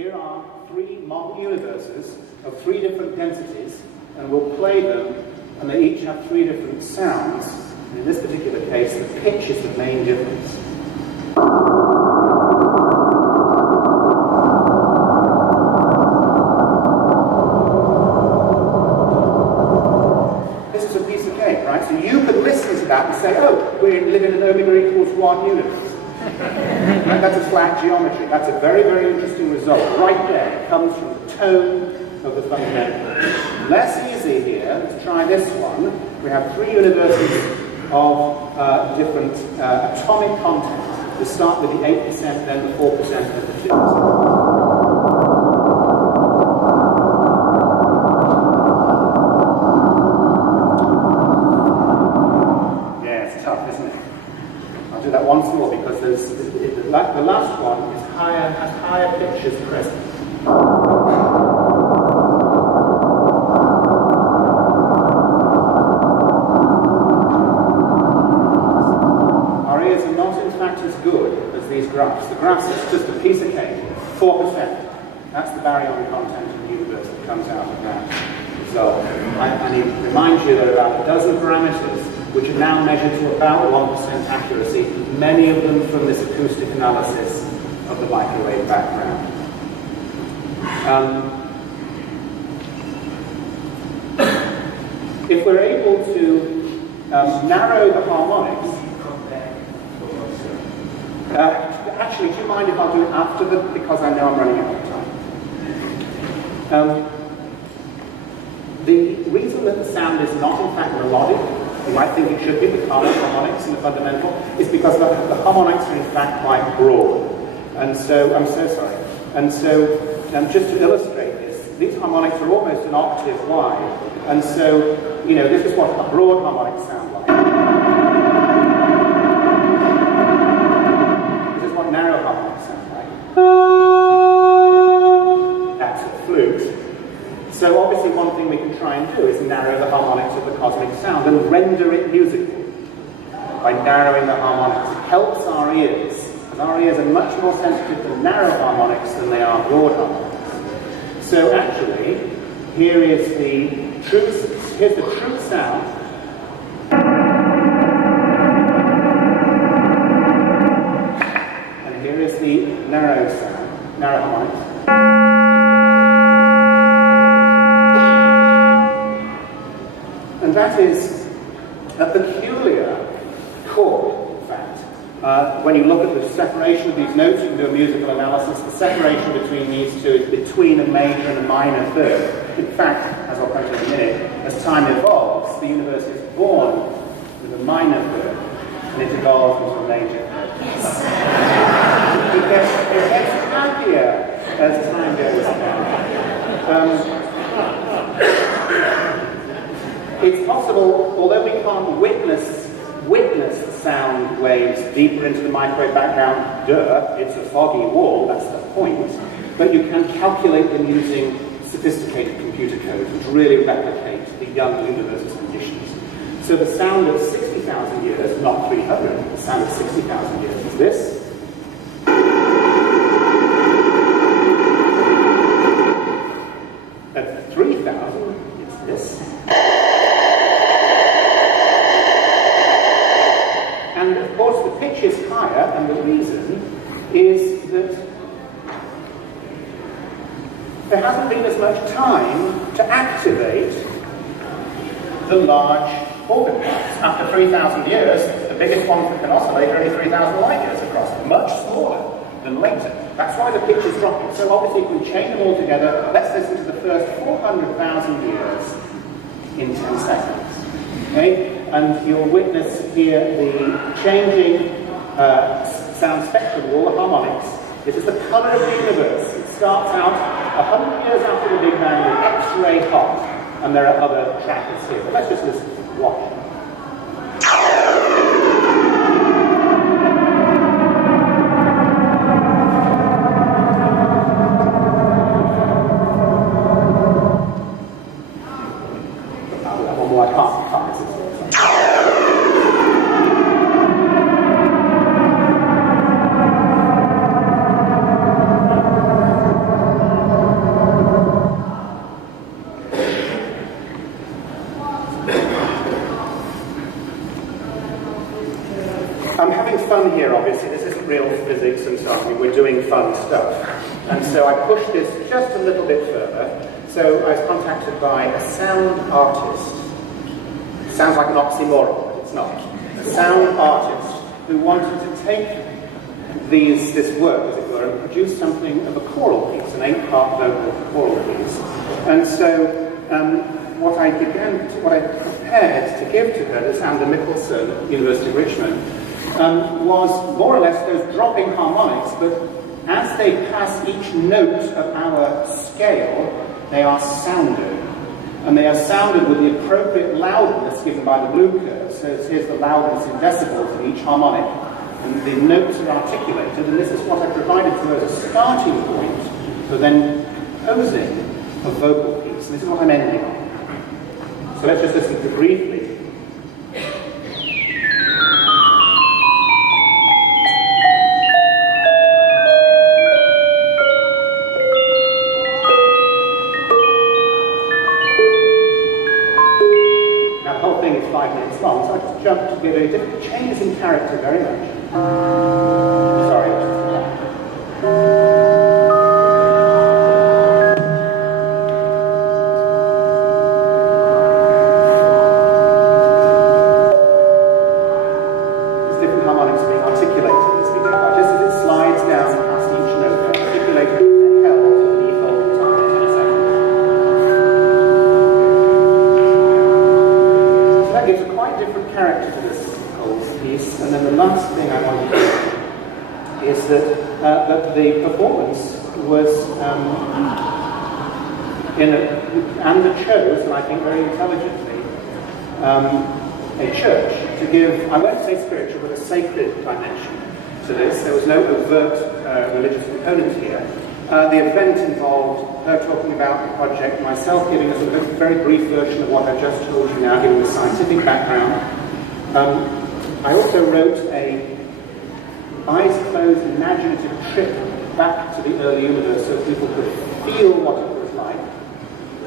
here are 3 model universes of 3 different densities, and we'll play them, and they each have 3 different sounds. And in this particular case, the pitch is the main difference. This is a piece of cake, right? So you could listen to that and say, oh, we live in an omega equals 1 universe. Right? That's a flat geometry. That's a very, very interesting result. Right there, it comes from the tone of the fundamental. Less easy here, let's try this one. We have 3 universes of different atomic content. We start with the 8%, then the 4%, and the 2%. That once more, because the last one is has higher pitches present. Our ears are not in fact as good as these graphs. The graphs is just a piece of cake, 4%. That's the baryon content in the universe that comes out of that result. I need to remind you that about a dozen parameters which are now measured to about 1% accuracy, many of them from this acoustic analysis of the microwave background. If we're able to narrow the harmonics, actually, do you mind if I'll do it after because I know I'm running out of time. The reason that the sound is not in fact melodic, you might think it should be, the harmonics and the fundamental, is because the harmonics are in fact quite broad. And so, I'm so sorry. And so, just to illustrate this, these harmonics are almost an octave wide. And so, you know, this is what broad harmonics sound like. This is what narrow harmonics sound like. That's a flute. So obviously one thing we can try and do is narrow the harmonics of the cosmic sound and render it musical by narrowing the harmonics. It helps our ears, because our ears are much more sensitive to narrow harmonics than they are broad harmonics. So actually, here's the true sound. And here is the narrow sound, narrow harmonics. And that is a peculiar chord, in fact. When you look at the separation of these notes, you can do a musical analysis. The separation between these two is between a major and a minor third. In fact, as I'll point out in a minute, as time evolves, the universe is born with a minor third, and it evolves into a major third. Yes. It gets happier as time goes on. It's possible, although we can't witness sound waves deeper into the microwave background, it's a foggy wall, that's the point, but you can calculate them using sophisticated computer code which really replicate the young universe's conditions. So the sound of 60,000 years, not 300, the sound of 60,000 years is this. At 3,000, it's this. And of course the pitch is higher, and the reason is that there hasn't been as much time to activate the large orbit parts. After 3,000 years, the biggest ones that can oscillate are only 3,000 light years across, much smaller than later. That's why the pitch is dropping. So obviously if we chain them all together, let's listen to the first 400,000 years in 10 seconds. Okay? And you'll witness here the changing sound spectrum of all the harmonics. This is the colour of the universe. It starts out 100 years after the Big Bang with X-ray hot, and there are other trackers here. But let's just listen. Watch. One more, I can't. I'm having fun here, obviously. This isn't real physics and stuff. I mean, we're doing fun stuff. And so I pushed this just a little bit further. So I was contacted by a sound artist. Sounds like an oxymoron, but it's not. A sound artist who wanted to take this work, as it were, and produce something of a choral piece, an 8-part vocal choral piece. And so what I prepared to give to her, this Amber Mickelson at University of Richmond, was more or less those dropping harmonics, but as they pass each note of our scale, they are sounded. And they are sounded with the appropriate loudness given by the blue curve. So here's the loudness in decibels of each harmonic. And the notes are articulated, and this is what I provided for as a starting point for then composing a vocal piece. And this is what I'm ending on. So let's just listen to briefly. Now the whole thing is 5 minutes long, so I just jumped to give it a different changes in character very much. Sorry, there's different harmonics being articulated as we go by. Just as it slides down past each note, they're articulated and held at the default time in a second. So that gives a quite different character to this whole piece. And then the last thing I want to do is that the performance was and chose, and I think very intelligently, a church to give, I won't say spiritual, but a sacred dimension to this. There was no overt religious component here. The event involved her talking about the project, myself giving us a very brief version of what I just told you now, giving the scientific background. I also wrote a eyes-closed imaginative trip back to the early universe so people could feel what it was like.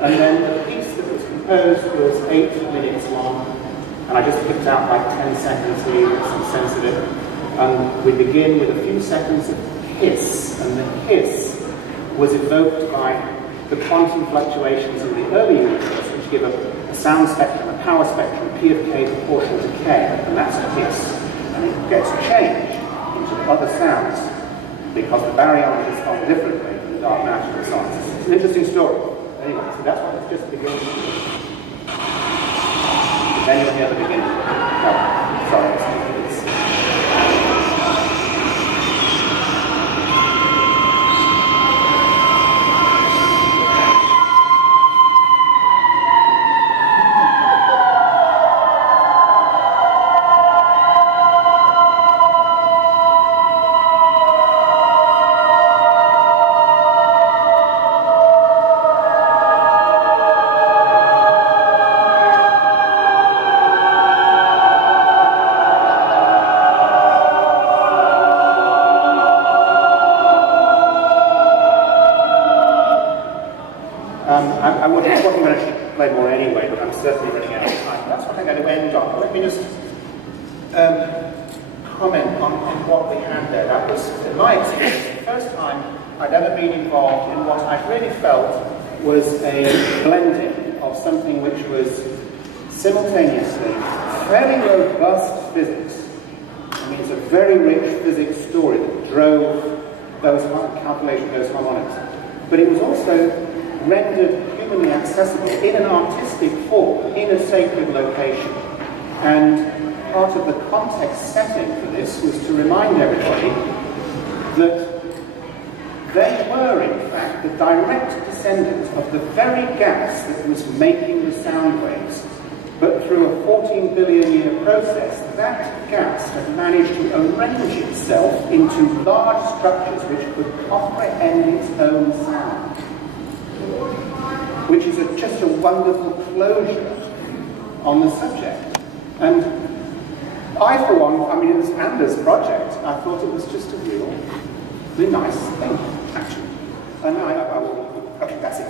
And then the piece that was composed was 8 minutes long, and I just picked out like 10 seconds to give some sense of it. We begin with a few seconds of hiss, and the hiss was evoked by the quantum fluctuations in the early universe, which give a sound spectrum, a power spectrum, P of K proportional to K, and that's a hiss. And it gets changed into other sounds because the baryons respond differently than the dark matter responds. It's an interesting story. Anyway, so that's what it's just beginning. Then you'll hear the beginning. Oh, sorry, it's I wasn't going to play more anyway, but I'm certainly running out of time. That's what I'm going to end on. Let me just comment on what we had there. That was, in my experience, the first time I'd ever been involved in what I really felt was a blending of something which was simultaneously fairly robust physics. I mean, it's a very rich physics story that drove those calculations, those harmonics. But it was also rendered humanly accessible in an artistic form, in a sacred location. And part of the context setting for this was to remind everybody that they were, in fact, the direct descendants of the very gas that was making the sound waves. But through a 14 billion year process, that gas had managed to arrange itself into large structures which could comprehend its own sound. Which is just a wonderful closure on the subject. And I, for one, I mean, it was Anders' project. I thought it was just a really nice thing, actually. And okay, that's it.